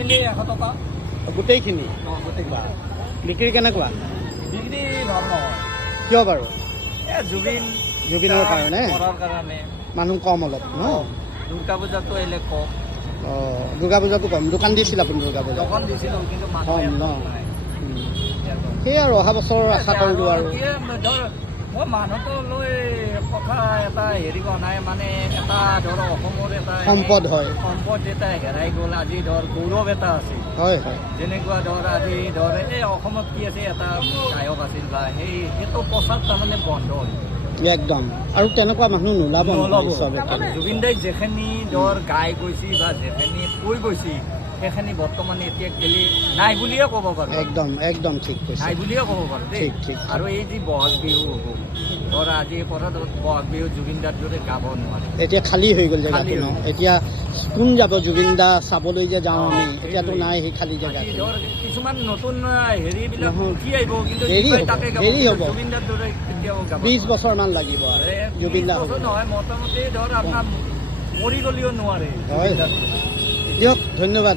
মিলি 100 টকা গোটেইখিনি গোটেই বিক্ৰী কেনেকুৱা বিক্ৰী ভাল নহয় কিয় বাৰু জুবিনৰ কাৰণে কৰাৰ কাৰণে মানুহ কম অলপ ন দুৰ্গা পূজাটো এলে কম অঁ দুৰ্গা পূজাটো কম দোকান দিছিল আপুনি দুৰ্গা পূজা দোকান দিছিলোঁ কিন্তু মানুহ কম ন একদম নাই সেই আৰু অহা বছৰ আশা কৰিলোঁ আৰু ধৰ মই মানুহটো লৈ কথা এটা হেৰি কৰা নাই মানে এটা ধৰ অসমৰ এটা সম্পদ হয় সম্পদ এটা হেৰাই গ'ল আজি ধৰ গৌৰৱ এটা আছিল হয় হয় যেনেকুৱা ধৰ আজি ধৰ এই অসমত কি আছে এটা গায়ক আছিল বা সেইটো প্ৰচাৰ তাৰমানে বন্ধ হ'ল একদম আৰু তেনেকুৱা মানুহ নোলাব চব জুবিন দাই যিখিনি ধৰ গাই গৈছে বা যিখিনি কৈ গৈছে সেইখিনি বৰ্তমান এতিয়া গেলি নাই বুলিয়ে ক'ব পাৰোঁ একদম একদম ঠিক কৈছে নাই বুলিয়ে ক'ব পাৰোঁ দেই ঠিক ঠিক আৰু এই যি বহাগ বিহু হ'ব ধৰ আজিৰ পৰা বহাগ বিহু জুবিন দাৰ দৰে গাব নোৱাৰে এতিয়া খালী হৈ গ'ল জেগাটো খালী ন হৈ গ'ল। এতিয়া কোন যাব জুবিন দা চাবলৈ যে যাওঁ আমি এতিয়াতো নাই সেই খালী আজি জেগাটো ধৰ কিছুমান নতুন হেৰিবিলাক নহয়। উঠি আহিব কিন্তু দেৰি যি পায় হ'ব, তাকে গাব দেৰি কিন্তু হ'ব। জুবিন দাৰ দৰে কেতিয়াও গাব 20 বছৰমান লাগিব আৰু জুবিন দা 20 বছৰ নহয় মোটামুটি ধৰ আপোনাৰ মৰি গ'লেও নোৱাৰে হয় জুবিন দাৰ দৰে। দিয়ক ধন্যবাদ